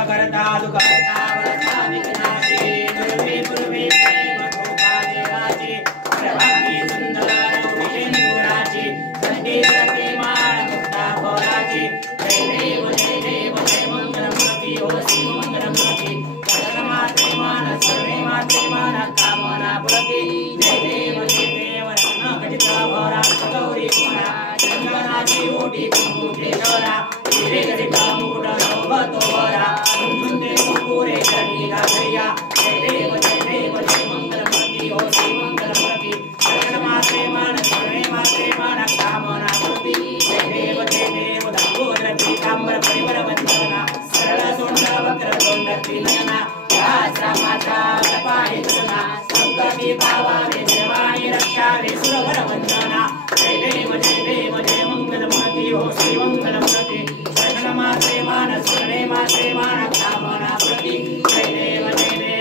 सुखकर्ता दुःखहर्ता वरदा विघ्नाची दुर्वे पूर्वे प्रेम कृपा देवाची प्रभाती सुंदर विजेंदुराची संधी प्रति मान मुक्ता भोराची जय देव जय मंगलमूर्ती हो श्री मंगलमूर्ती सर्वमात्रे मान सर्वे मात्रे मान कामना प्रति जय देव रत्न घटिता भोरा गौरी कुमारा चंदनाची ओटी कुंकुमेश्वरा हिरे घटिता मुकुट शोभतो वरा कुंकुमे कुंकुरे करणी घासया जय देव जय मंगलमूर्ती हो श्री मंगलमूर्ती सर्वमात्रे मान सर्वे मात्रे मान कामना प्रति जय देव धर्मोदर पीतांबर परिवर वंदना सरळ सोंड वक्र तोंड त्रिनयना रामाचा कृपाहे तुना संकटी पावावे देवानी रक्षावे सुरवर वंदना जय देव जय मंगलमूर्ती हो श्री मंगलमूर्ती सर्वमात्रे मान सर्वे मात्रे मान कामना प्रति जय देव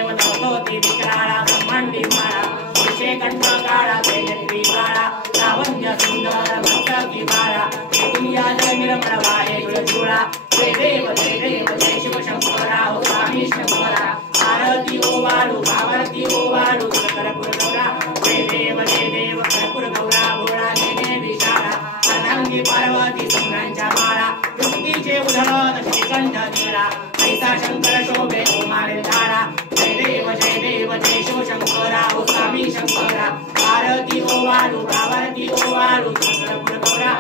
नवतोती विकराळा ब्रह्मांडी माळा विषय कंठ काळा तेजस्वी काळा लावण्य सुंदर मस्तकी माळा दुनिया जय निर्मळ वाहे जुळजुळा जय देव जय शिव शंकरा हो स्वामी शंकरा आरती ओवाळू भावारती ओवाळू कर्पूर गौरा जय देव कर्पूर गौरा भोळा नेने विशाळा अर्धांगी पार्वती सुंदरांच्या माळा युक्तीचे उधळण श्रीकंठ निळा ऐसा शंकर शोभे उमाळे तारा जय देव जय शिव शंकरा हो स्वामी शंकरा आरती ओवाळू भावारती ओवाळू कर्पूर गौरा